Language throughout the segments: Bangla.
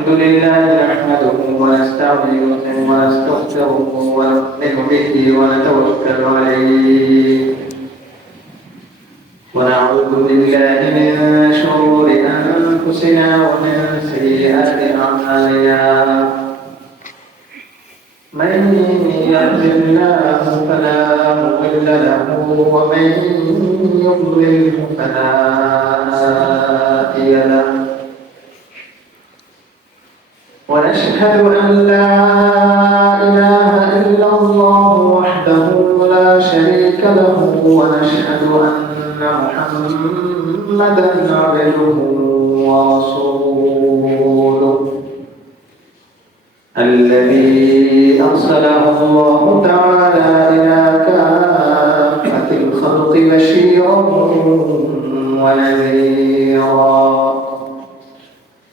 الحمد لله نحمده ونستعينه ونستغفره ونؤمن به ونتوكل عليه ونعوذ بالله من شرور أنفسنا ومن سيئات أعمالنا من يهد الله فلا مضل له ومن يضلل فلا هادي له ونشهد أن لا إله إلا الله وحده لا شريك له ونشهد أن محمدا عبده ورسوله الذي أرسله الله تعالى إلى كافة الخلق بشيرا ونذيرا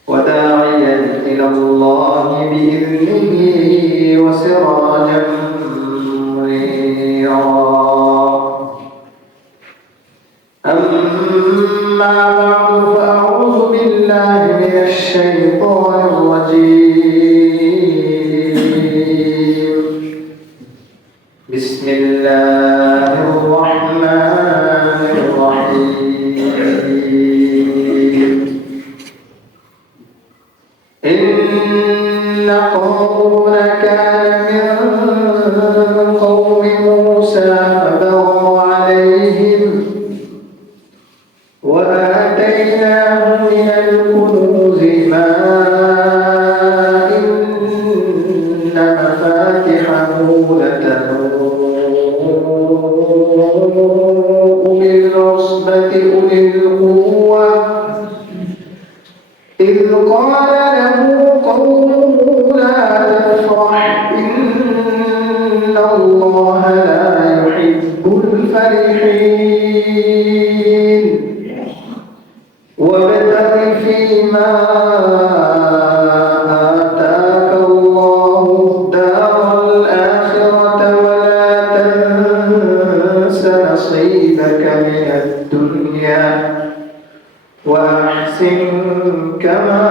وداعيا إلى الله بإذنه وسراجا منيرا أما بعد فأعوذ بالله من الشيطان الرجيم بسم الله الرحمن الرحيم إن قارون كان من قوم موسى فبغى عليهم وآتيناه من الكنوز ما إن مفاتحه لتنوء بالعصبة أولي القوة إذ قال له قومه لا تفرح إن الله لا يحب الفرحين وابتغ فيما آتاك الله الدار الآخرة ولا تنس نصيبك من الدنيا وأحسن كما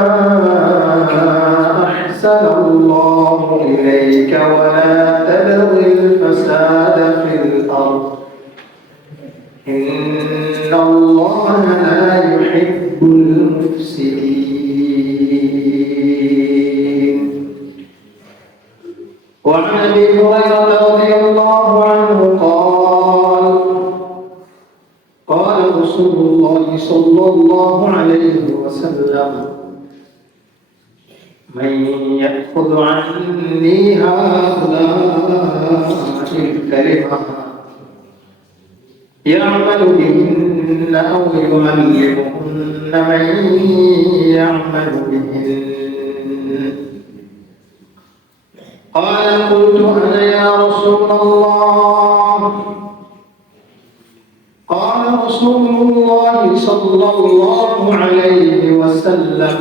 أحسن الله إليك ولا تبغ الفساد في الأرض إن الله لا يحب المفسدين. وعن أبي هريرة رضي الله عنه قال رسول الله صلى الله عليه وسلم من يأخذ عني هؤلاء الكلمة يعمل بهن أو يعلمهن من يعمل بهن قال قلت أنا يا رسول الله قال رسول الله صلى الله عليه وسلم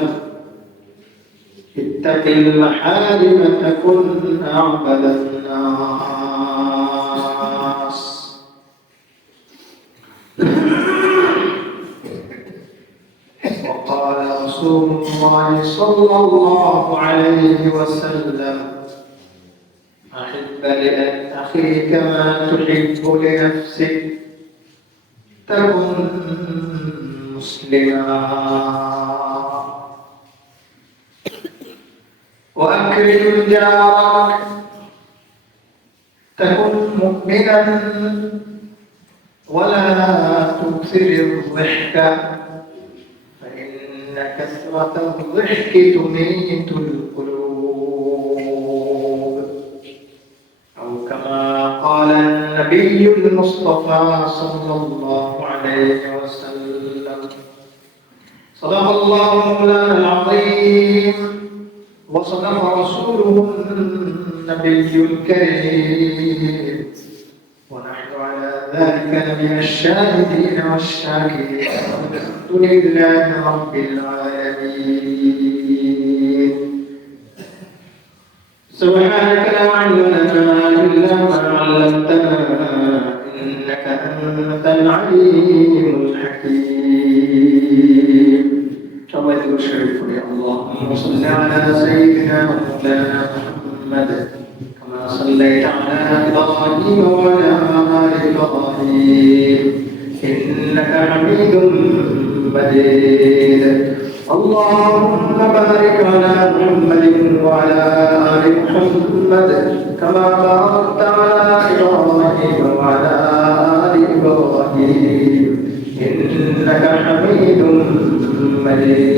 اتق المحارم تكن أعبد الناس. وقال رسول الله صلى الله عليه وسلم أحب لأخيك ما تحب لنفسك تكن مسلما وأكرم جارك تكن مؤمنا ولا تكثر الضحك فإن كثرة الضحك تميت القلوب أو كما قال النبي المصطفى صلى الله عليه وسلم. صدق الله مولانا العظيم وصدق رسوله النبي الكريم ونحن على ذلك من الشاهدين والشاكرين والحمد لله رب العالمين. سبحانك لا علم لنا إلا ما علمتنا إنك أنت العليم الحكيم. اللهم صل على على سيدنا مولانا محمد كما صليت على إبراهيم وعلى آل إبراهيم إنك حميد مجيد اللهم بارك على محمد وعلى آل محمد كما باركت على إبراهيم وعلى آل إبراهيم إنك حميد مجيد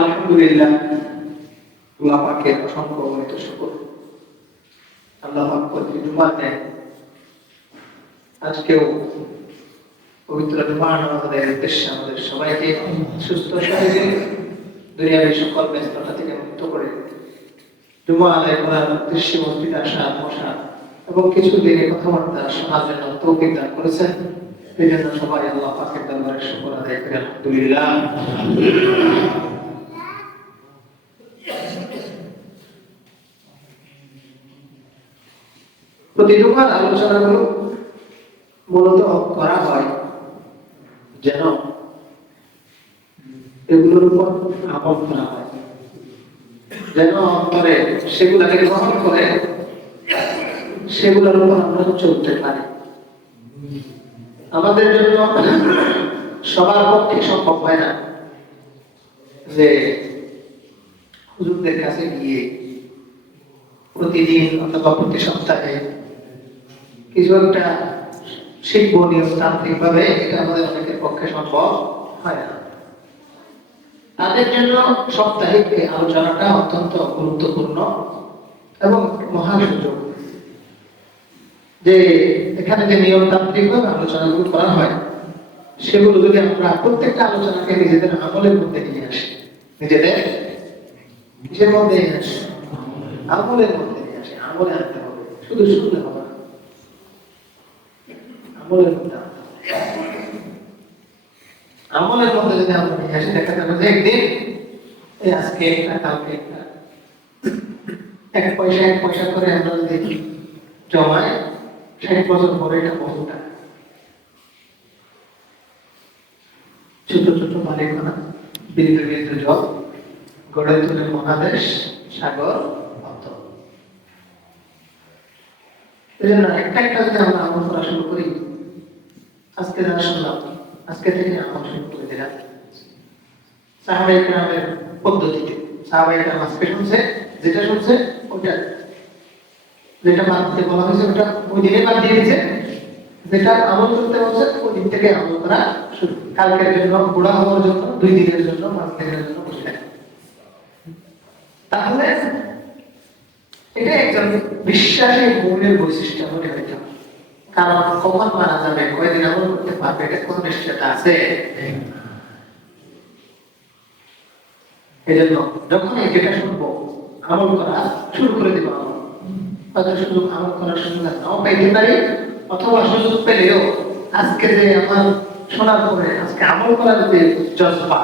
আলহামদুলিল্লাহ আল্লাহ পাকের অসংখ্য অগণিত শুকর আল্লাহ পাক প্রতি জুমাতে আজকেও পবিত্র জুমার নামাজের উদ্দেশ্যে আমাদের সবাইকে সুস্থ শরীরে দুনিয়ার সকল ব্যস্ততা থেকে মুক্ত করে জুমা আদায় করার উদ্দেশ্যে মসজিদে আসা বসা এবং কিছু দিনে কথাবার্তা শোনার জন্য তৌফিক দান করেছেন এই জন্য সবাই আল্লাহ পাকের দরবারে শুকর আদায় করি আলহামদুলিল্লাহ প্রতি জুমার আলোচনাগুলো মূলত করা হয় যেন এগুলোর উপর আমল করা হয় যেন অন্তরে সেগুলাকে গ্রহণ করে সেগুলোর উপর আমরা চলতে পারি আমাদের জন্য সবার পক্ষে সম্ভব হয় না যে হুজুরদের কাছে গিয়ে প্রতিদিন অথবা প্রতি সপ্তাহে কিছু একটা শিখবো নিয়মতান্ত্রিক ভাবে এটা আমাদের অনেকের পক্ষে সম্ভব হয় না তাদের জন্য সাপ্তাহিক এই আলোচনাটা অত্যন্ত গুরুত্বপূর্ণ এবং মহা সুযোগ যে এখানে যে নিয়মতান্ত্রিক ভাবে আলোচনাগুলো করা হয় সেগুলো যদি আমরা প্রত্যেকটা আলোচনাকে নিজেদের আমলের মধ্যে নিয়ে আসি নিজেদের কিসের মধ্যে নিয়ে আসি আমলের মধ্যে নিয়ে আসি আমলে আনতে হবে শুধু শুনলে হবে না আমলের মধ্যে আমলের মধ্যে যদি আমরা নিয়ে আসি দেখা যাবে যে একদিন এই আজকে একটা কালকে একটা এক পয়সা করে আমরা যদি জমাই 60 বছর পরে এটা বহুটা ছোট ছোট মালিকানা বিন্দু বিন্দু জল গড়ে তোলে মহাদেশ সাগর অত এই জন্য একটা একটা যদি আমরা আমল করা শুরু করি আজকে যা শুনলাম আজকে থেকে আমল শুরু করে দিলাম সাহাবায়ে কেরামের পদ্ধতিতে সাহাবায়ে কেরাম আজকে শুনছে যেটা শুনছে ওটা যেটা বাদ দিতে বলা হয়েছে ওটা ওই দিনে বাদ দিয়ে দিয়েছে যেটা আমল করতে বলছে ওই দিন থেকে আমল করা শুরু কালকের জন্য বুড়া হওয়ার জন্য 2 দিনের জন্য 5 দিনের জন্য বসে থাকে তাহলে এটা একজন বিশ্বাসী মুমিনের বৈশিষ্ট্য মনে হয় কারণ কখন মারা যাবে কয়দিন আমল করতে পারবে এটা কোন নিশ্চয়তা আছে এই জন্য যখন যেটা শুনবো আমল করা শুরু করে দিব হয়তো শুধু আমল করার সুযোগ নাও পাইতে পারি অথবা সুযোগ পেলেও আজকে যে আমার শোনার পরে আজকে আমল করার যে জজবা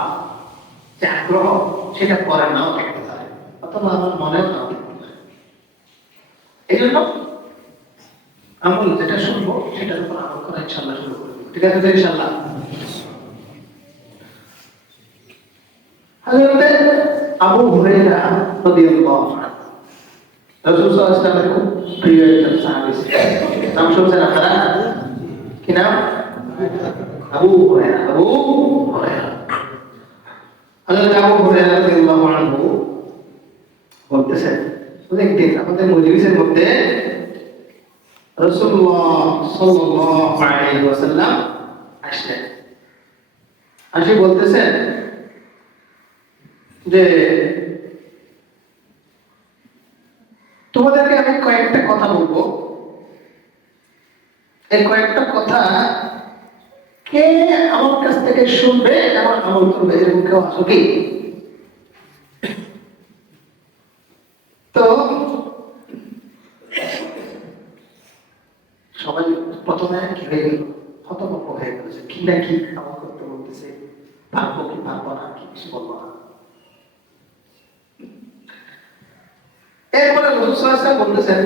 যে আগ্রহ সেটা পরে নাও থাকতে পারে অথবা আমার মনেও নাও থাকতে পারে এই জন্য আমল যেটা শুনবো সেটার উপর আমল করা ইনশাআল্লাহ শুরু করব ঠিক আছে ইনশাআল্লাহ হযরত আবু হুরায়রা রাদিয়াল্লাহু আনহু রাসূল সাল্লাল্লাহু আলাইহি ওয়াসাল্লামের খুব প্রিয় একজন সাহাবী নাম শুনছেন আপনারা কি নাম আবু হুরায়রা হযরত আবু হুরায়রা রাদিয়াল্লাহু আনহু বলতেছেন একদিন আমাদের মজলিসের মধ্যে রাসূলুল্লাহ সাল্লাল্লাহু আলাইহি ওয়াসাল্লাম আসলেন আসে বলতেছেন যে তোমাদেরকে আমি কয়েকটা কথা বলবো এই কয়েকটা কথা কে আমার কাছ থেকে শুনবে এবং আমল করবে এরকম কেউ আছো কি তো সবাই প্রথমে কি হয়ে গেল হতভম্ব হয়ে গেল যে কি না কি আমল করতে বলতেছে পারবো কি পারবো না কি কিছু বলবো না এরপরে রাসূল সাল্লাল্লাহু আলাইহি ওয়াসাল্লাম বলতেছেন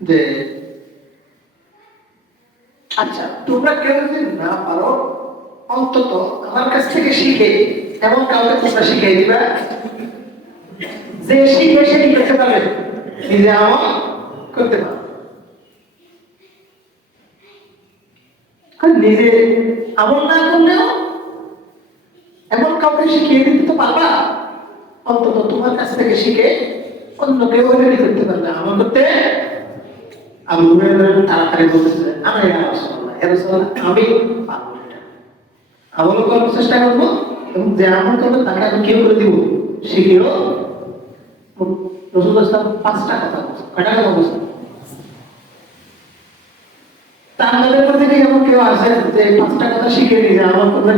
যে আচ্ছা, তোমরা কেউ যদি না পারো, অন্তত আমার কাছ থেকে শিখে এমন কাউকে তোমরা শিখিয়ে দিবা যে শিখে সে কি করতে পারবে, নিজে আমল করতে পারবে। নিজে আমল না করলেও এমন কাউকে শিখিয়ে দিতে তো পারবা, অন্তত তোমার কাছ থেকে শিখে অন্য কেউ রেডি করতে পারবে আমল করতে। আবু হুরায়রা তাড়াতাড়ি বলতেছে, আমি আমি পারবো এটা, আমল করার চেষ্টা করবো এবং যে আমল করবে তাকে আমি কেউ করে দিব, শিখিও। রাসূলুল্লাহ সাল্লাল্লাহু আলাইহি ওয়াসাল্লাম 5টা কথা বলছেন। কয়টা কথা বলছেন? তার মধ্যে থেকে এমন কেউ আছে যে 5টা কথা শিখে নিয়ে যায় আমল করবে?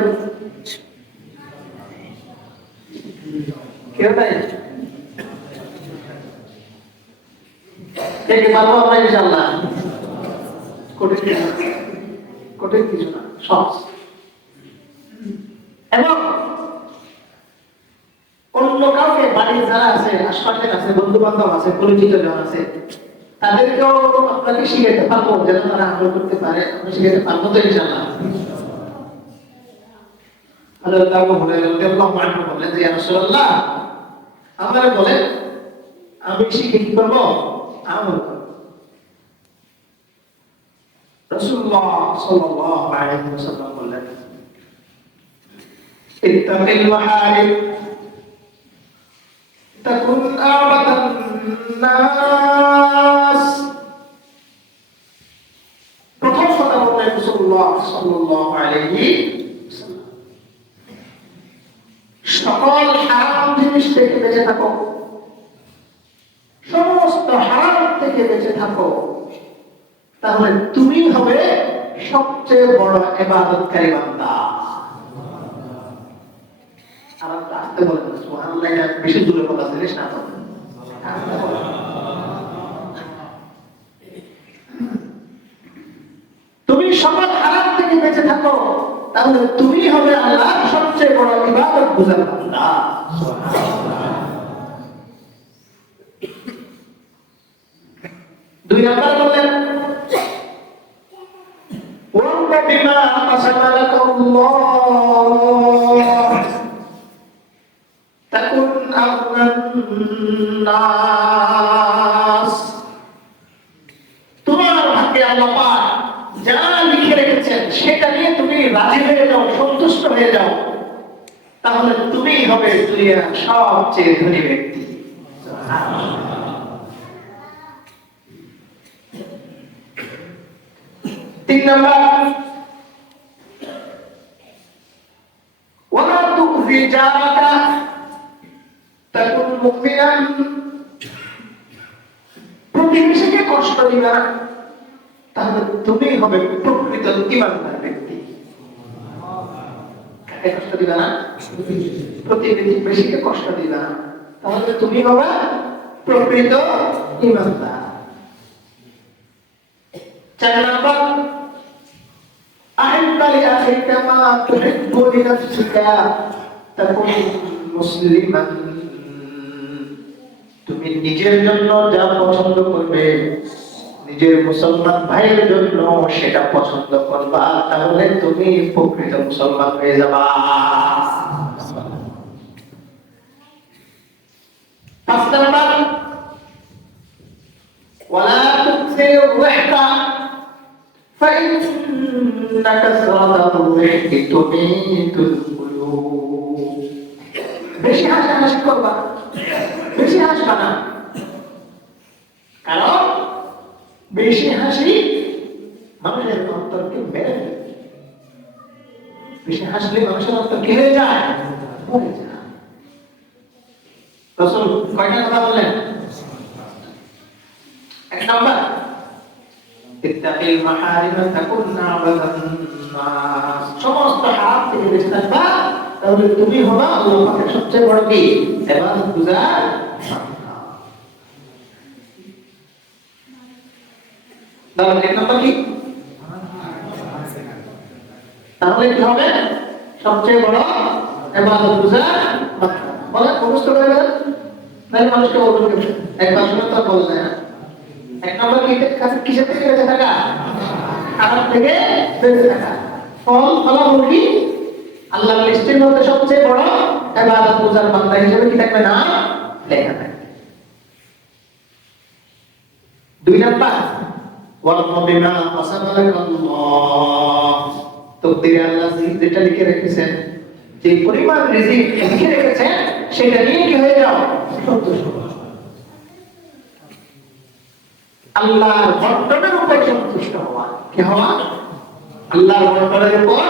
কেউ নাই। দেখে পারবো আমরা ইনশাআল্লাহ। কঠিন কিছু না, সহজ। এবং অন্য কাউকে, বাড়ির যারা আছে, আশপাশের আছে, বন্ধু বান্ধব আছে, পরিচিত জন আছে, তাদেরকেও আপনাকে শিখাতে পারবো যেন তারা আমল করতে পারে। আমরা শিখাতে পারবো তো ইনশাআল্লাহ। হযরত আবু হুরায়রা রাদিয়াল্লাহু আনহু বলেন যে ইয়া রাসূলুল্লাহ, আমারে বলেন আমি শিখে কি করব? আমল করব। রাসূলুল্লাহ সাল্লাল্লাহু আলাইহি ওয়াসাল্লাম বললেন, ইত্তাকিল মাহারিম তাকুন আবাদান নাস। প্রথম কথা বললেন রাসূলুল্লাহ সাল্লাল্লাহু আলাইহি ওয়াসাল্লাম, সকল হারাম জিনিস থেকে বেঁচে থাকো, সমস্ত হারাম থেকে বেঁচে থাকো, তাহলে তুমি হবে সবচেয়ে বড় ইবাদতকারী বান্দা। আর আসতে বলেন সুবহানাল্লাহ, এটা বেশি দূরে কথা জিনিস না তো। তুমি সকল হারাম থেকে বেঁচে থাকো, তাহলে তুমি হবে আল্লাহর সবচেয়ে বড় ইবাদত গুজার বান্দা। দুই নাম্বার বলেন, ওয়াম্মা বিমা কাসাবা লাকাল্লাহ তাকুন আগনান নাস। তোমার ভাগ্যে আল্লাহ পাক যা লিখে রেখেছেন সেটা নিয়ে তুমি রাজি হয়ে যাও, সন্তুষ্ট হয়ে যাও, তাহলে তুমি হবে দুনিয়ার সবচেয়ে ধনী ব্যক্তি। তিন নম্বর, ওয়ালা তুযি জারাকা তাকুন মুমিনান। প্রতিবেশীকে কষ্ট দিবা না, তাহলে তুমি হবে প্রকৃত ঈমানদার ব্যক্তি। কাকে কষ্ট দিবা না? প্রতিবেশীকে কষ্ট দিবা না, তাহলে তুমি হবে প্রকৃত ঈমানদার। 4 নম্বর, আহিব্বা লিআখিকা মা তুহিব্বু লিনাফসিকা তাকুন মুসলিমান। তুমি নিজের জন্য যা পছন্দ করবে, নিজের মুসলমান ভাইয়ের জন্য সেটা পছন্দ করবা, তাহলে তুমি প্রকৃত মুসলমান হয়ে যাবা। 5 নম্বর, ওয়ালা তুকসির রিহকা ফাইন্না কাসরাতার রিহকি তুমিতুল কুলুব। বেশি হাসাহাসি করবা, বেশি হাসবা না, কারণ বেশি হাসি মানুষের অন্তরকে মেরে দেয়। বেশি হাসলে মানুষের অন্তর কি হয়ে যায়? মরে যায়। রাসূল কয়টা কথা বললেন? 1 নম্বর, ইত্তাকিল মাহারিম তাকুন আবাদান নাস। সমস্ত হারাম থেকে বেঁচে থাকবা, তাহলে তুমি হবা আল্লাহ পাকের সবচেয়ে বড় কি? ইবাদত গুজার। তাহলে 1 নম্বর কি? তাহলে কি হবে? সবচেয়ে বড় ইবাদত গুজার। বলে মুখস্থ করে দেন, তাহলে মানুষকে বলবেন একবার শুনে তো বলবে না। 1 নম্বর কি? কিসের থেকে বেঁচে থাকা? খারাপ থেকে বেঁচে থাকা। ফলাফল কি? আল্লাহর লিস্টের মধ্যে সবচেয়ে বড় ইবাদত পূজার বান্দা হিসেবে কি থাকবে না লেখা থাকবে। 2 নাম্বার ওয়াল্লাযিনা কাসাবালাকাল্লাহ, তকদীরে আল্লাহ যেটা লিখে রেখেছেন, যে পরিমাণ রিজিক লিখে রেখেছেন সেটা নিয়ে কি হয়ে যাও সন্তুষ্ট। আল্লাহর বন্টনের উপর সন্তুষ্ট হওয়া, কি হওয়া? আল্লাহর বন্টনের উপর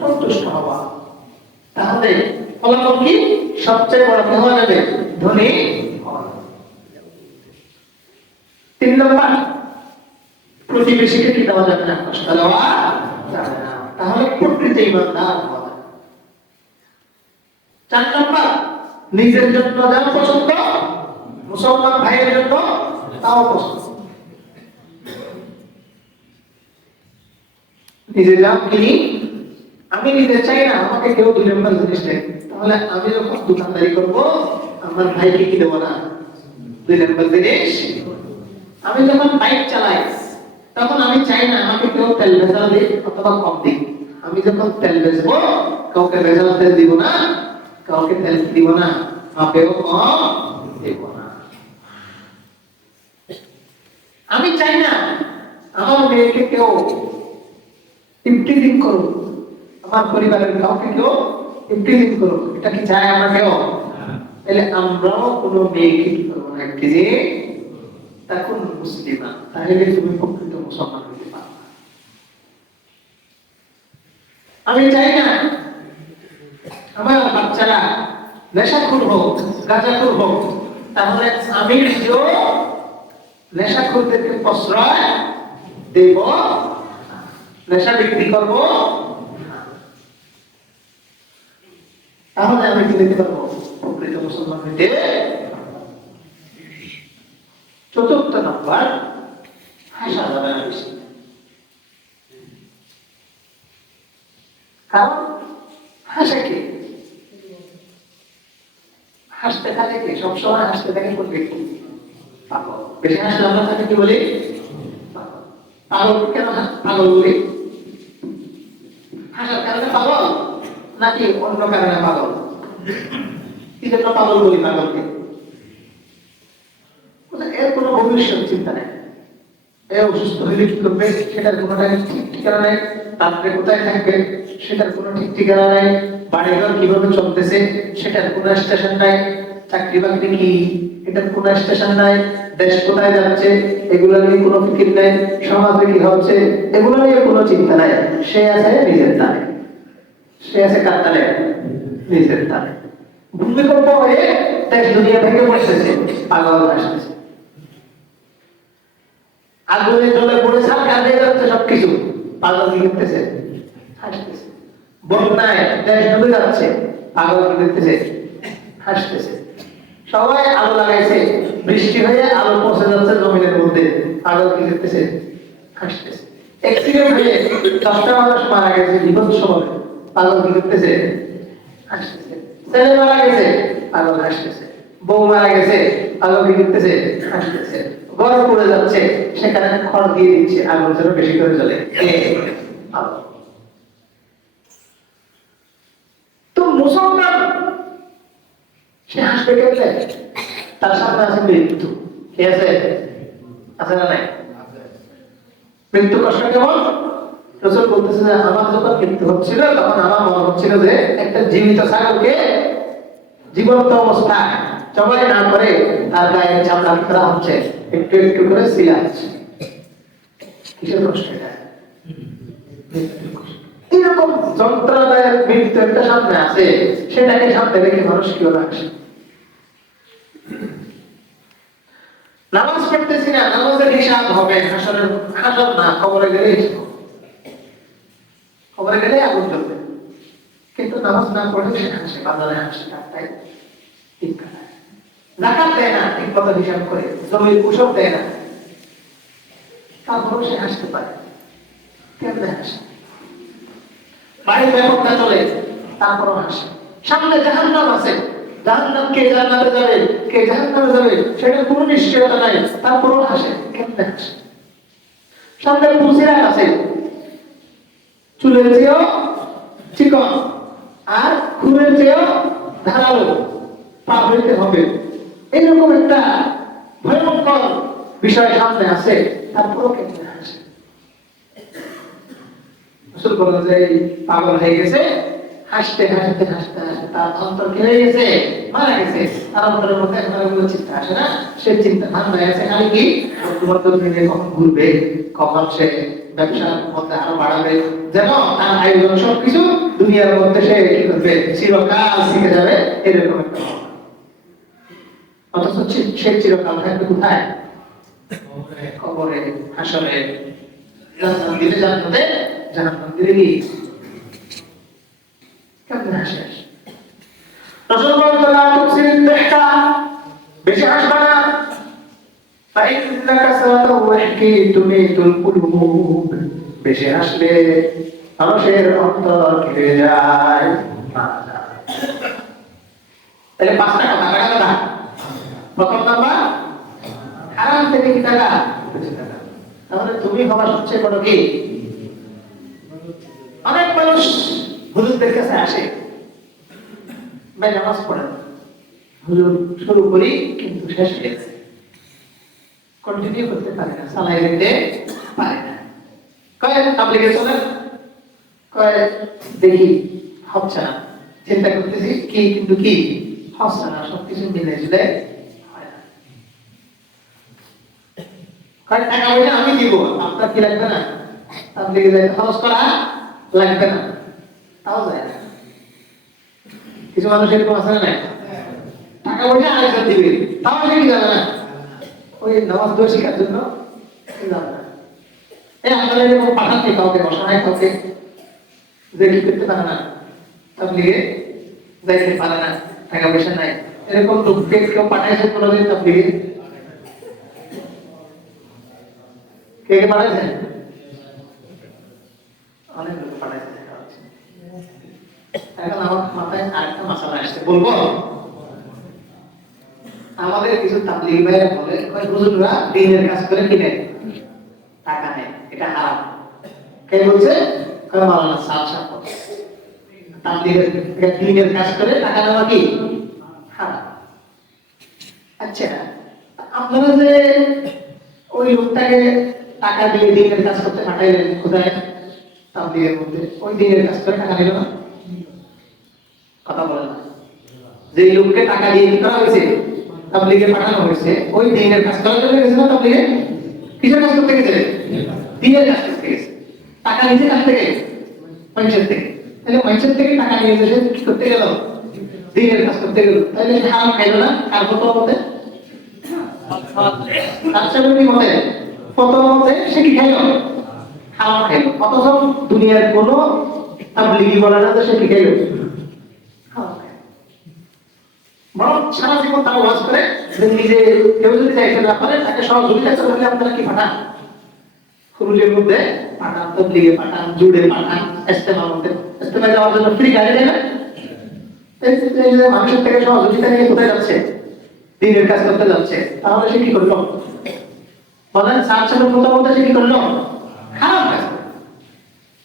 সন্তুষ্ট হওয়া। তাহলে ফলাফল কি? সবচেয়ে বড় কি হওয়া যাবে? ধনী হওয়া। 3 নম্বর প্রতিবেশীকে কি দেওয়া যাবে না? কষ্ট দেওয়া যাবে না। তাহলে প্রকৃত ঈমানদার হওয়া। 4 নম্বর নিজের জন্য যা পছন্দ, মুসলমান ভাইয়ের জন্য তাও পছন্দ। নিজে যা কিনি, আমি নিজে চাই না আমাকে কেউ 2 নম্বর জিনিস দেয়। তাহলে আমি যখন দোকানদারি করবো, আমার ভাইকে কি দেবো না 2 নম্বর জিনিস। আমি যখন বাইক চালাই, তখন আমি চাই না আমাকে কেউ তেল ভেজাল দিক অথবা কম দিক। আমি যখন তেল বেচবো, কাউকে ভেজাল তেল দিব না, কাউকে তেল দিব না, মাপেও কম দেব না। আমি চাই না আমার মেয়েকে কেউ ইমপ্রিজিং করুক, আমার পরিবারের কাউকে কেউ ইমপ্রিজিং করুক। এটা কি চাই আমরা কেউ? তাহলে আমরাও কোনো মেয়েকে কি করবো না, যে তখন মুসলিমা, তাহলে তুমি প্রকৃত মুসলমান হতে পারবে। আমি চাই না আমার বাচ্চারা নেশাখোর হোক, গাঁজাখোর হোক। তাহলে আমি নিজেও নেশাখোরদেরকে প্রশ্রয় দেব, নেশা বিক্রি করবো। তাহলে আমি কি দিতে পারবো? প্রকৃত মুসলমান হইতে। 4 নাম্বার হাসা যাবে না বেশি। কারণ হাসে কে? হাসতে থাকে কে? সবসময় হাসতে থাকে কোন ব্যক্তি? পাগল। বেশি হাসলে আমরা তাকে কি বলি? পাগল। কেন পাগল বলি? হাসার কারণে পাগল নাকি অন্য কারণে পাগল? কি জন্য পাগল বলি পাগলকে? এর কোনো ভবিষ্যৎ চিন্তা নেই। এ অসুস্থ হইলে কি করবে সেটার কোনো ঠিক ঠিকানা নেই। রাত্রে কোথায় থাকবে সেটার কোনো ঠিক ঠিকানা নাই। বাড়িঘর কিভাবে চলতেছে সেটার কোনো স্টেশন নাই। চাকরি বাকরি কি এটার কোনো স্টেশন নাই। দেশ কোথায় যাচ্ছে এগুলো নিয়ে কোনো ফিকির নাই। সমাজে কি হচ্ছে এগুলো নিয়ে কোনো চিন্তা নাই। সে আছে নিজের তালে। সে আছে কার তালে? নিজের তালে। ভূমিকম্প হয়ে দেশ দুনিয়া থেকে বসেছে, পাগল আসতেছে। আগুনে জ্বলে পড়ে সরকার দিয়ে যাচ্ছে সবকিছু, পাগল কি করতেছে? হাসতেছে। বন্যায় দেশ ডুবে যাচ্ছে, পাগল কি করতেছে? হাসতেছে। সবাই আলো লাগাইছে, বৃষ্টি হয়ে আলো পৌঁছে যাচ্ছে জমিনের মধ্যে, পাগল কি করতেছে? হাসতেছে। অ্যাক্সিডেন্ট হয়ে 10টা মানুষ মারা গেছে বিপদসভাবে, পাগল কি করতেছে? হাসতেছে। ছেলে মারা গেছে, পাগল হাসতেছে। বউ মারা গেছে, পাগল কি করতেছে? হাসতেছে। ঘর পড়ে যাচ্ছে, সেখানে খড় দিয়ে দিচ্ছে আগুন যেন বেশি করে জ্বলে। তো মুসলমান সে হাসবে কেমনে? তার সামনে আছে মৃত্যু। কে আছে? আছে না নাই? মৃত্যু কষ্ট কেমন? রাসূল বলতেছে যে আমার যখন মৃত্যু হচ্ছিল তখন আমার মনে হচ্ছিল যে একটা জীবিত ছাগলকে জীবন্ত অবস্থায় জবাই না করে তার গায়ে চামড়া করা হচ্ছে, একটু একটু করে সিলা হচ্ছে। কিসের কষ্ট এটা? এরকম যন্ত্রণাদায়ক মৃত্যু একটা সামনে আছে, সেটাকে সামনে রেখে মানুষ কেউ রাখছে। নামাজ পড়তেছি না, নামাজের হিসাব হবে, হাসরের হাসর না, কবরে গেলে কবরে গেলে আগুন জ্বলবে। কিন্তু নামাজ না পড়লে সে হাসে, বাজারে হাসে, টাকায় ঠিক কাটায়। যাকাত দেয় না ঠিক মতো হিসাব করে, জমির কুসব দেয় না, তারপরও সে হাসতে পারে। কেমনে হাসে? বাড়ির ব্যাপারটা চলে, তারপরও হাসে। সামনে জাহান্নাম আছে, জাহান্নাম কে জান্নাতে যাবে কে জাহান্নামে যাবে সেটা কোনো নিশ্চয়তা নাই, তারপরও হাসে। কেমনে হাসে? সামনে পুঁজিরাট আছে, চুলের চেয়েও চিকন আর খুনের চেয়েও ধারালো পার হইতে হবে, এরকম একটা ভয়ঙ্কর বিষয় সামনে আছে। তারপরও কেমনে হাসে? রাসূল বলেন যে পাগল হয়ে গেছে, হাসতে হাসতে হাসতে হাসতে তার অন্তর কি হয়ে গেছে? মারা গেছে। তার অন্তরের মধ্যে এখন আর কোনো চিন্তা আসে না। সে চিন্তা ধান্দা আছে খালি কি বন্ধু মিলে কখন ঘুরবে, কখন সে ব্যবসার মধ্যে আরো বাড়াবে, যেন তার আয়োজন সবকিছু দুনিয়ার মধ্যে সে কি করবে, চিরকাল শিখে যাবে, এরকম একটা ভাবনা। অথচ সে চিরকাল থাকবে কোথায়? কবরে, হাসরে, জান্নাত দিলে জান্নাতে, জাহান্নাম দিলে কি? কেমনে হাসে? রাসূল বলেন লা তুকসিরিদ দিহকা, বেশি হাসবা না। ফাইন্নাকা সাতাওয়াহকি তুমিতুল কুলুব, বেশি হাসলে মানুষের অন্তর কেটে যায়, মারা যায়। তাহলে পাঁচটা কথা কাটা না। প্রথম নাম্বার, হারাম থেকে কি টাকা? তাহলে তুমি হওয়া সবচেয়ে বড় কি? অনেক মানুষ হুজুরদের কাছে আসে, ভাই নামাজ পড়েন, হুজুর শুরু করি কিন্তু শেষ হয়ে গেছে, কন্টিনিউ করতে পারে না, চালাই যেতে পারে না। কয় তাবলীগে চলেন, কয় দেখি হচ্ছে না, চিন্তা করতেছি কি কিন্তু কি হচ্ছে না, সবকিছু মিলে ঝুলে হয় না। কয় টাকা পয়সা আমি দিব, আপনার কি লাগবে না? তাবলীগে যাইতে খরচ করা লাগবে না, তাও যায় না। কিছু মানুষ এরকম আছে না, টাকা পয়সা আরেকজন দিবে, তাও সে কি যাবে না, ওই নামাজ দোয়া শেখার জন্য যাবে না। এই আপনারা এরকম পাঠাচ্ছে কাউকে, অসহায় কাউকে, যে কি করতে পারে না, তাবলীগে যাইতে পারে না, টাকা পয়সা নাই, এরকম লোককে কেউ পাঠাইছে কোনোদিন তাবলীগে? কে কে পাঠাইছেন? অনেক লোক পাঠাইছে। এখন আমার মাথায় আরেকটা মাসালা আসছে, বলবো? আমাদের কিছু তাবলীগী ভাইরা বলে, হুজুররা দ্বীনের কাজ করে কিনে টাকা নেয়, এটা হারাম। কে বলছে? মাওলানা সাহেব বলছে তাবলীগের দ্বীনের কাজ করে টাকা নেওয়া কি হারাম। আচ্ছা, আপনারা যে ওই লোকটাকে টাকা দিয়ে দ্বীনের কাজ করতে পাঠাইলেন, কোথায়? তাবলীগের মধ্যে। ওই দ্বীনের কাজ করে টাকা নিল না? কথা বলেন না। যে লোককে টাকা দিয়ে কি করা হয়েছে? তাবলীগে পাঠানো হয়েছে, ওই দ্বীনের কাজ করার জন্য গেছে না তাবলীগে? কিসের কাজ করতে গেছে? দ্বীনের কাজ করতে গেছে। টাকা নিচে কাছ থেকে মানুষের থেকে, তাহলে মানুষের থেকে টাকা নিয়ে এসে কি করতে গেল? দ্বীনের কাজ করতে গেল। তাহলে সে হারাম খাইল না? কার ফতোয়া মতে? আচ্ছাবলী মতে, ফতোয়া মতে সে কি খাইল? হারাম খাইল। অথচ দুনিয়ার কোনো তাবলীগী বলে না যে সে কি খাইল? বরং সারা জীবন তারা ওয়াজ করে, নিজে কেউ যদি চাইতে না পারে তাকে সহযোগিতা করলে আপনারা কি পাঠান? খুরুজের মধ্যে পাঠান, তবলীগে পাঠান, জুড়ে পাঠান, ইস্তেমার মধ্যে, ইস্তেমায় যাওয়ার জন্য ফ্রি গাড়ি দেয় না? মানুষের থেকে সহযোগিতা নিয়ে কোথায় যাচ্ছে? দ্বীনের কাজ করতে যাচ্ছে। তাহলে সে কি করলো? বলেন, সাত সালের মতো সে কি করলো? খারাপ কাজ।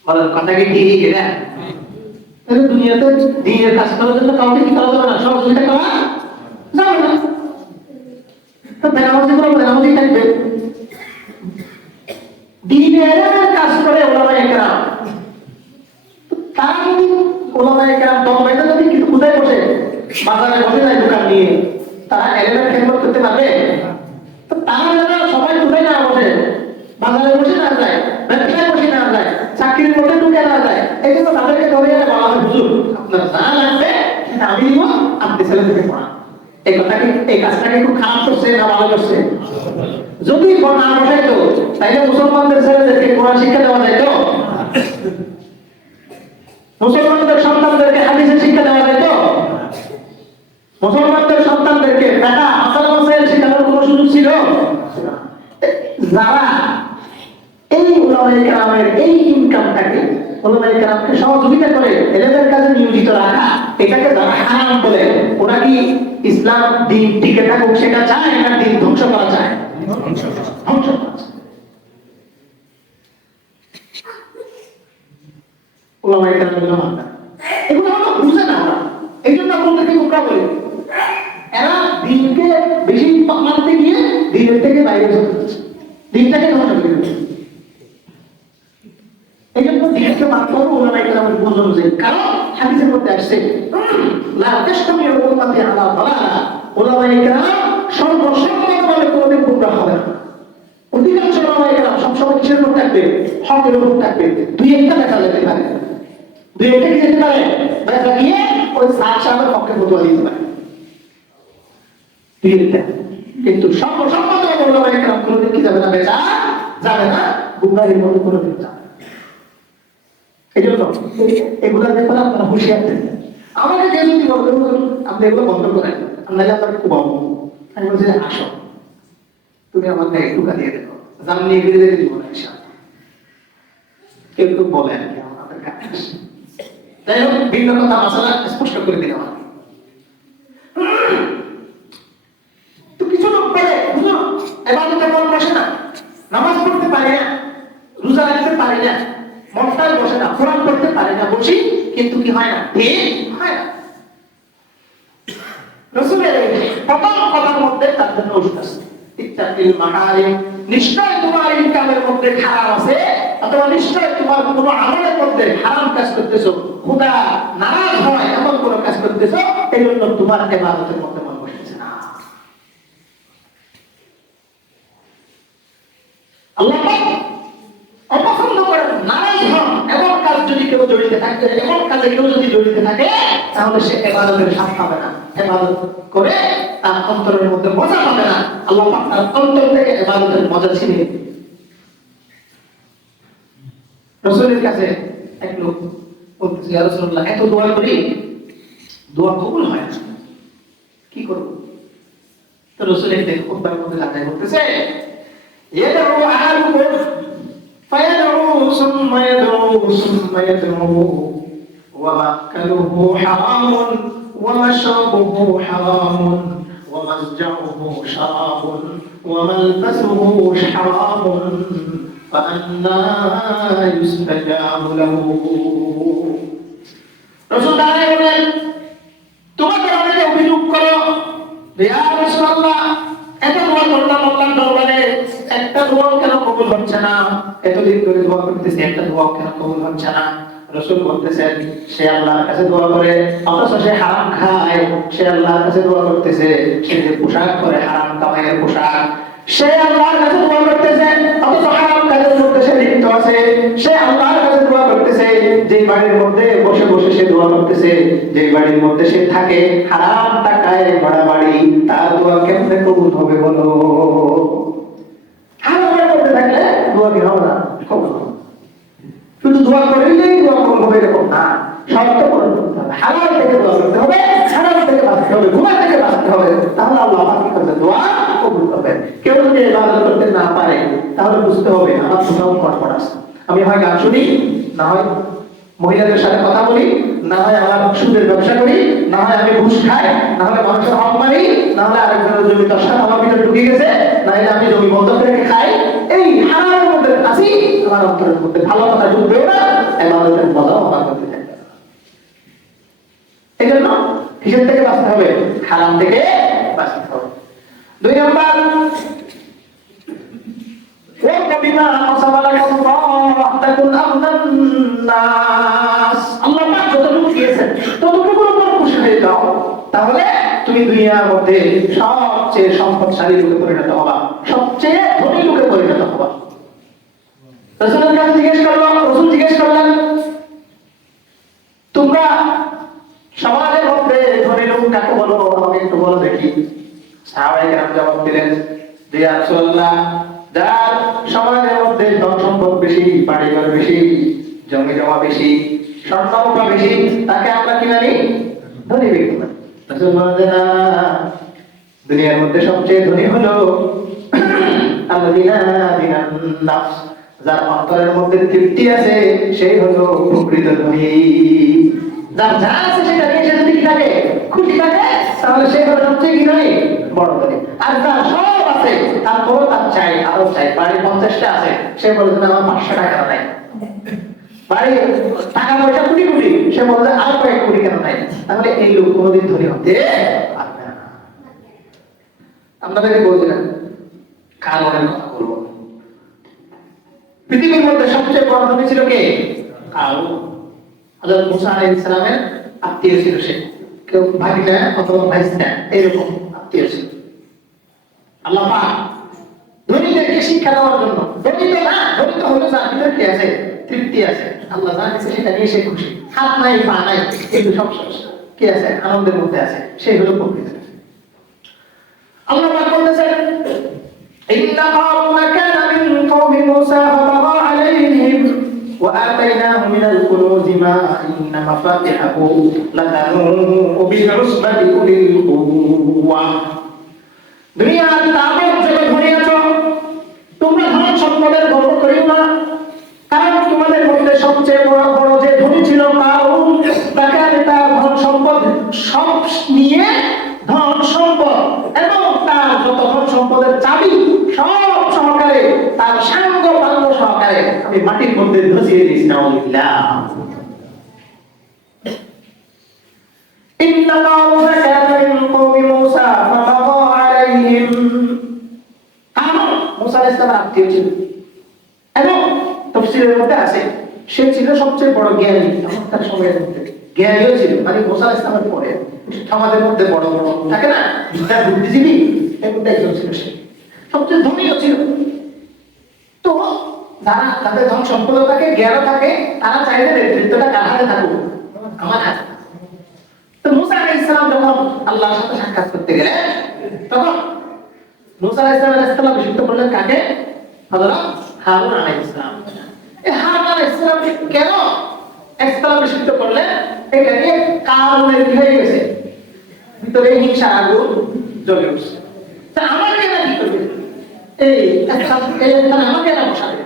বলেন কথা কি ঠিক এটা? দুনিয়াতে দ্বীনের কাজ করার জন্য কাউকে কি করা যাবে না? সহযোগিতা করা যাবে না। তো বেনামাজি করে বেনামাজি থাকবে, দ্বীনের কাজ করে ওলামায়ে কেরাম। তারা যদি ওলামায়ে কেরাম দল বাইতে যদি কিন্তু কোথায় বসে? বাজারে বসে যায় দোকান নিয়ে, তারা এলেমের খেদমত করতে পারবে? তো তারা যারা সবাই কোথায় না বসে, বাজারে বসে না যায়, ব্যবসায় বসে না যায়, চাকরির মধ্যে ঢুকে না যায়, এই জন্য তাদেরকে ধরে বলা হয় হুজুর আপনার যা লাগবে সেটা আমি দিব, আপনি ছেলে থেকে পড়ান। এই কথাকে, এই কাজটাকে খুব খারাপ করছে না ভালো করছে? যদি না বসাইতো তাইলে মুসলমানদের ছেলেদেরকে কোরআন শিক্ষা দেওয়া যাইতো? মুসলমানদের সন্তানদেরকে হাদিসের শিক্ষা দেওয়া যাইতো? মুসলমানদের সন্তানদেরকে ফিকহ মাসাল মাসাইল শেখানোর কোনো সুযোগ ছিল? যারা এই উলামায়ে কেরামের এই ইনকামটাকে, উলামায়ে কেরামকে সহযোগিতা করে এলেমের কাজে নিয়োজিত রাখা, এটাকে যারা হারাম বলে, ওরা কি ইসলাম দ্বীন টিকে থাকুক সেটা চায় না দ্বীন ধ্বংস করা চায়? ধ্বংস করা চায়। ওলামায়ে কেরামের মানবে না। এগুলো আমরা বুঝে না ওরা, এই জন্য আপনাদেরকে তোমরা বলি এরা দিনকে বেশি মানতে গিয়ে দিনের থেকে বাইরে চলে যাচ্ছে, দিনটাকে ধ্বংস করে দিচ্ছে। এই জন্য দিনকে মানতে হবে ওলামায়ে কেরামের বুঝ অনুযায়ী। কারণ হাদিসের মধ্যে আসছে লা তাশতামিউ উম্মতি আলা দালালা, ওলামায়ে কেরাম সর্বসম্মতভাবে কোনোদিন গোমরাহ হবে না। অধিকাংশ ওলামায়ে কেরাম সবসময় কিসের উপর থাকবে? হকের উপর থাকবে। দুই একটা দেখা যেতে পারে, দুই একটা কি যেতে পারে দেখা গিয়ে ওই সাত সাহেবের পক্ষে ফতোয়া দিতে পারে, কিন্তু সর্বসম্মতভাবে ওলামায়ে কেরাম কোনোদিন কি যাবে না, বেচা যাবে না, গুমরাহির মধ্যে কোনোদিন যাবে। এই জন্য এগুলা ব্যাপারে আপনারা হুঁশিয়ার থাকবেন। আমাকে যে যদি বলতে আপনি এগুলো বন্ধ করেন, আপনাকে আপনাকে খুব আমি বলছি আসো তুমি আমাকে একটু দিয়ে দেখো, জান নিয়ে গিয়ে দেখে দিব না কেউ কেউ বলে আর কি আমাদের কাছে। যাই হোক, ভিন্ন কথা মশলা স্পষ্ট করে দিলাম। তো কিছু লোক বলে এবাদতে মন বসে না, নামাজ পড়তে পারে না, রোজা রাখতে পারে না, মনটাই বসে না, কোরআন পড়তে পারে না, বসি কিন্তু কি হয় না, ঠিক হয় না। রাসূলের প্রথম কথার মধ্যে তার জন্য ওষুধ আছে, ইত্তাকিল মাহারিম, নিশ্চয় তোমার ইনকামের মধ্যে হারাম আছে, অথবা নিশ্চয় তোমার কোনো আমলের মধ্যে হারাম কাজ করতেছো, খোদা নারাজ হয় এমন কোনো কাজ করতেছো, এই জন্য তোমার ইবাদতের মধ্যে মন বসেছে না। আল্লাহ অপছন্দ করেন, নারাজ হন এমন কাজ যদি কেউ জড়িত থাকে, এমন কাজে কেউ যদি জড়িত থাকে, তাহলে সে ইবাদতের স্বাদ পাবে না, ইবাদত করে তার অন্তরের মধ্যে মজা পাবে না। আল্লাহ পাক তার অন্তর থেকে ইবাদতের মজা ছিনিয়ে নেবে। রাসূলের কাছে এক লোক বলতেছে, ইয়া রাসূলুল্লাহ, এত দোয়া করি, দোয়া কবুল হয় না, কি করব? তো রাসূল একদিন খুতবার মধ্যে দাঁড়িয়ে বলতেছে, ইয়াদউ আহাদুকুম فيدعو ثم يدعو ثم يدعو ومأكله حرام ومشربه حرام ومضجعه شراب وملبسه حرام فأنى يستجاب له। রাসূল দাঁড়িয়ে বলেন, তোমাকে আমাকে অভিযোগ করো, ইয়া রাসূলুল্লাহ, এত দোয়া করলাম আল্লাহর দরবারে, একটা দোয়া কেন কবুল হচ্ছে না? এতদিন ধরে দোয়া করতেছি, একটা দোয়া কেন কবুল হচ্ছে না? রাসূল বলতেছেন, সে আল্লাহর কাছে দোয়া করে অথচ সে হারাম খায়, সে আল্লাহর কাছে দোয়া করতেছে, সে যে পোশাক পরে হারাম কামাইয়ের পোশাক, সে আল্লাহর কাছে দোয়া করতেছে অথচ হারাম কাজের মধ্যে সে লিপ্ত আছে, সে আল্লাহর কাছে দোয়া করতেছে যে বাড়ির মধ্যে বসে বসে সে দোয়া করতেছে, যে বাড়ির মধ্যে সে থাকে হারাম টাকায় ভরা বাড়ি, তার দোয়া কেমনে কবুল হবে বলো? হারামের মধ্যে থাকলে দোয়া কি হবে না? কবুল হবে। শুধু দোয়া করলেই দোয়া কবুল হবে এরকম না, শর্ত পূরণ করতে হবে, হালাল থেকে দোয়া করতে হবে, হারাম থেকে বাঁচতে হবে, গুনাহ থেকে বাঁচতে হবে, তাহলে আল্লাহ পাক কি করবে? দোয়া কবুল করবে। কেউ যদি ইবাদত করতে না পারে, তাহলে বুঝতে হবে আমার কোথাও গড়বড় আছে। আমি হয় গান শুনি, না হয় মহিলাদের সাথে কথা বলি, না হয় আমার সুদের ব্যবসা করি, না হয় আমি ঘুষ খাই, না হয় মানুষের হক মারি, না হলে আরেকজনের জমি দশটা আমার ভিতরে ঢুকে গেছে, না হলে আমি জমি বন্ধক রেখে খাই, এই হারামের মধ্যে আছি, আমার অন্তরের মধ্যে ভালো কথা ঢুকবেও না, ইবাদতের মজাও আমার মধ্যে থাকবে। এই জন্য কিসের থেকে বাঁচতে হবে? হারাম থেকে বাঁচতে হবে। 2 নম্বর, আল্লাহ পাক যতটুকু দিয়েছেন ততটুকুর উপর খুশি হয়ে যাও, তাহলে তুমি দুনিয়ার মধ্যে সবচেয়ে সম্পদশালী লোকে পরিণত হবা, সবচেয়ে ধনী লোকে পরিণত হবা। রাসূলের কাছে জিজ্ঞেস করলো, রাসূল জিজ্ঞেস করলেন, তোমরা সমাজের মধ্যে ধনী লোক কাকে বলো, আমাকে একটু বলো দেখি। সাহাবায়ে কেরাম জবাব দিলেন, ইয়া রাসূলুল্লাহ, যার সমাজের মধ্যে ধন সম্পদ বেশি, বাড়িঘর বেশি, জমি জমা বেশি, স্বর্ণ রূপা বেশি, তাকে আমরা কি জানি? ধনী ব্যক্তি বলি। রাসূল বলেন, না, দুনিয়ার মধ্যে সবচেয়ে ধনী হলো আল্লাযিনা বিনান নাফস, যার অন্তরের মধ্যে তৃপ্তি আছে, সেই হলো প্রকৃত ধনী। যার যা আছে সেটা নিয়ে সে যদি কি থাকে, খুশি থাকে, তাহলে সে হলো সবচেয়ে কি ধনী? বড় ধনী। আর যার সব আছে, তারপরও তার চাই, আরো চাই, বাড়ি 50টা আছে, সে বলছে আমার 500 টাকা নাই, ভাই টাকা পয়সা কোটি কোটি, সে বলছে আর কয়েক কোটি কেন নাই, তাহলে এই লোক কোনোদিন ধনী হতে পারবে না। আপনাদেরকে বলছিলেন কারণের কথা বলবো। পৃথিবীর মধ্যে সবচেয়ে বড় ধনী ছিল কে? কারণ হযরত মুসা আলাইহিস সালামের আত্মীয় ছিল সে, কেউ ভাগিনা অথবা ভাইস্তা এরকম আত্মীয় ছিল। আল্লাহ পাক ধনীদেরকে শিক্ষা দেওয়ার জন্য, ধনী তো না, ধনী তো হলো যার ভিতরে কি আছে, তৃপ্তি আছে, আল্লাহ যা দিয়েছে সেটা নিয়ে সে খুশি, হাত নাই পা নাই কিন্তু সব শেষ, কি আছে, আনন্দের মধ্যে আছে, সেই হলো প্রকৃতি। আল্লাহ পাক বলতেছেন ইন্না কারুনা কানা মিন কওমি মূসা ফাবাগা আলাইহিম ওয়া আতাইনাহু মিনাল কুনুজি মা ইন্না মাফাতিহাহু লাতানূ বিল উসবাতি উলিল কুওয়া। দুনিয়ার তাদের যারা ধনী আছো, তোমরা ধন সম্পদের গর্ব করিও না, কারণ তোমাদের মধ্যে সবচেয়ে বড় বড় যে ধনী ছিল কারণ, তাকে তার ধন সম্পদ সব নিয়ে, ধন সম্পদ এবং তার যত ধন সম্পদের চাবি সব সহকারে, তার সাঙ্গ পাঙ্গ সহকারে আমি মাটির মধ্যে ধসিয়ে দিয়েছি। নাউযুবিল্লাহ। ইন্না কারুনা কানা মিন কওমি মূসা ফাবাগা আলাইহিম। কারণ মূসা আলাইহিস সালাম আত্মীয় ছিল এবং তাফসীরের মধ্যে আছে সে ছিল সবচেয়ে বড় জ্ঞানী এখনকার সময়ের মধ্যে, জ্ঞানীও ছিল, মানে মূসা আলাইহিস সালামের পরে আমাদের মধ্যে বড় বড় থাকে না বুদ্ধিজীবী, এর মধ্যে একজন ছিল সে, সবচেয়ে ধনীও ছিল। তো যারা তাদের ধন সম্পদ থাকে, জ্ঞানও থাকে, তারা চাইলে নেতৃত্বটা কার হাতে থাকুক, আমার হাতে। তো মূসা আলাইহিস সালাম যখন আল্লাহর সাথে সাক্ষাৎ করতে গেলেন, তখন মূসা আলাইহিস সালাম বিশুদ্ধ করলেন কাকে? হযরত হারুন আলাইহিস সালাম। এই হারুন আলাইহিস সালামকে কেন ইসলাম বিশুদ্ধ করলেন? এটা নিয়ে কারণের কি হয়ে গেছে, ভিতরে হিংসা আগুন জ্বলে উঠছে। তা আমাকে না কি করবে, এই আমাকে না বসাবে,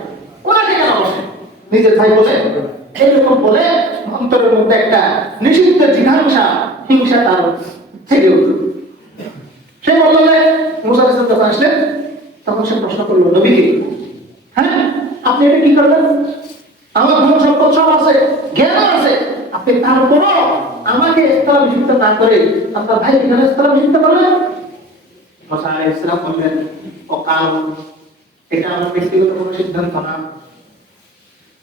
ওনাকে কেন বসে, নিজের ভাই বলে এইরকম বলে অন্তরের মধ্যে একটা নিষিদ্ধ জিঘাংসা, হিংসা তার জেগে উঠল। সে বলল যে মূসা আলাইহিস সালাম যখন আসলেন তখন সে প্রশ্ন করলো নবীকে, হ্যাঁ আপনি এটা কি করলেন? আমার ধন সম্পদ সব আছে, জ্ঞান আছে, আপনি তারপরও আমাকে ইসলাম বিশুদ্ধ না করে আপনার ভাই কেন ইসলাম বিশুদ্ধ করলেন? মূসা আলাইহিস সালাম বললেন, ও কারণ এটা আমার ব্যক্তিগত কোনো সিদ্ধান্ত না,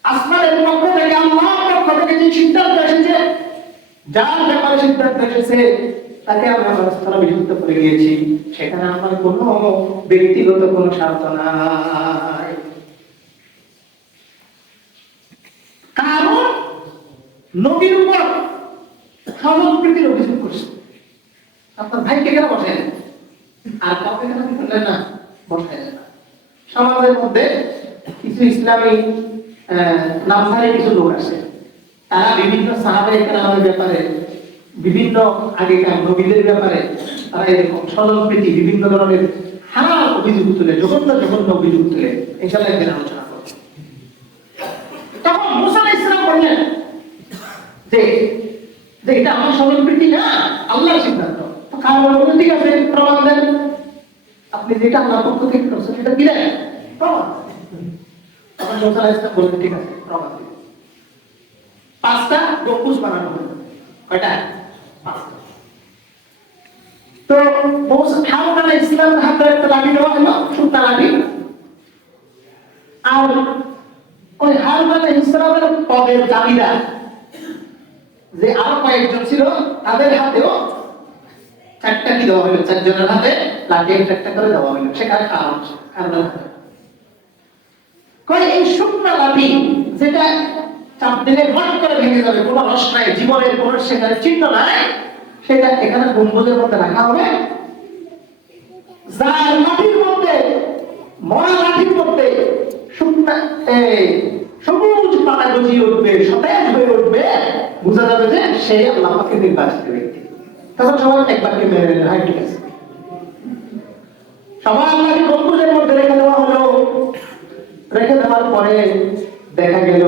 আসমানের পক্ষ থেকে, আল্লাহর পক্ষ থেকে যে সিদ্ধান্ত এসেছে, যার ব্যাপারে সিদ্ধান্ত এসেছে তাকে আমরা রাস্তা বিশুদ্ধ করে গিয়েছি, সেখানে আমার কোনো ব্যক্তিগত কোনো স্বার্থ নাই। কারণ নবীর উপর সম্প্রীতির অভিযোগ করছে, আপনার ভাইকে কেন বসেন আর কাউকে কেন বললেন না, বসায় না। সমাজের মধ্যে কিছু ইসলামী নামধারী কিছু লোক আছে, তারা বিভিন্ন সাহাবায়ে কেরামের ব্যাপারে, বিভিন্ন আগেকার নবীদের ব্যাপারে তারা এরকম স্বজনপ্রীতি বিভিন্ন ধরনের হারাম অভিযোগ তুলে, জঘন্য জঘন্য অভিযোগ তুলে, ইনশাআল্লাহ একদিন আলোচনা করব। তখন মূসা আলাইহিস সালাম বললেন যে এটা আমার স্বজনপ্রীতি না, আল্লাহর সিদ্ধান্ত। তো কারণ বললেন ঠিক আছে, প্রমাণ দেন, আপনি যেটা আল্লাহর পক্ষ থেকে করছেন সেটা কি দেন, প্রমাণ। তখন মূসা আলাইহিস সালাম বললেন ঠিক আছে, প্রমাণ দিন। 5টা গম্বুজ বানানো হলো। কয়টা? 5টা। তো হারুন আলাইহিস সালামের হাতে একটা লাঠি দেওয়া হলো, সুতা লাঠি। আর ওই হারুন আলাইহিস সালামের পদের দাবিদার যে আরো কয়েকজন ছিল, তাদের হাতেও 4টা কি দেওয়া হলো, 4 জনের হাতে লাঠি একটা করে দেওয়া হলো। সেখানে কারণের হাতে কয় এই শুকনা লাঠি, যেটা চাপ দিলে ঘট করে ভেঙে যাবে, কোনো রস নাই, জীবনের কোনো সেখানে চিহ্ন নাই, সেটা এখানে গম্বুজের মধ্যে রাখা হবে। যার লাঠির মধ্যে, মরা লাঠির মধ্যে শুকনা সবুজ পাতা গজিয়ে উঠবে, সতেজ হয়ে উঠবে, বোঝা যাবে যে সেই আল্লাহ পাকের নির্বাচিত ব্যক্তি। তখন সবাই একবারকে মেরে নিল, হ্যাঁ ঠিক আছে। সবাই আল্লাহকে গম্বুজের মধ্যে রেখে দেওয়া হলো। রেখে দেওয়ার পরে দেখা গেল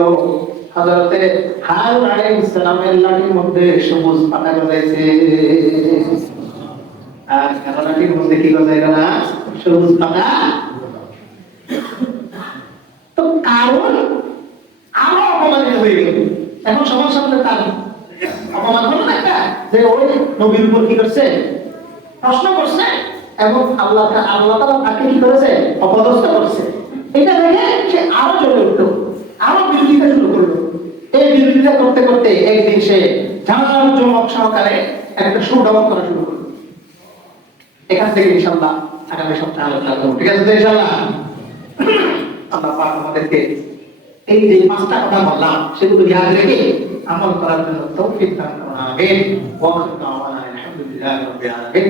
হযরতে হারুন আলাইহিস সালামের লাঠির মধ্যে সবুজ পাতা গজাইছে, আর কালো লাঠির মধ্যে কি গজাইল না, সবুজ পাতা। তো কারণ আরো অপমান বের হয়ে গেল। এখন সবার সামনে তার অপমান হলো না একটা, যে ওই নবীর উপর কি করছে, প্রশ্ন করছে, এবং আল্লাহ তাআলা তাকে কি করেছে, অপদস্থ করছে। এটা দেখে সে আরো জ্বলে উঠলো, আরো বিরোধিতা শুরু করলো। এই বিরোধিতা করতে করতে একদিন সে জাঁকজমক সহকারে একটা শোডাউন করা শুরু করলো। এখান থেকে ইনশাআল্লাহ আগামী সপ্তাহে আলোচনা করবো, ঠিক আছে তো ইনশাআল্লাহ? আল্লাহ পাক আমাদেরকে এই যে 5টা কথা বললাম সেগুলো ইয়াদ রেখে আমল করার জন্য তৌফিক দান করুন। আমিন। ওয়া আখিরু দাওয়ানা আলহামদুলিল্লাহি রাব্বিল আলামিন।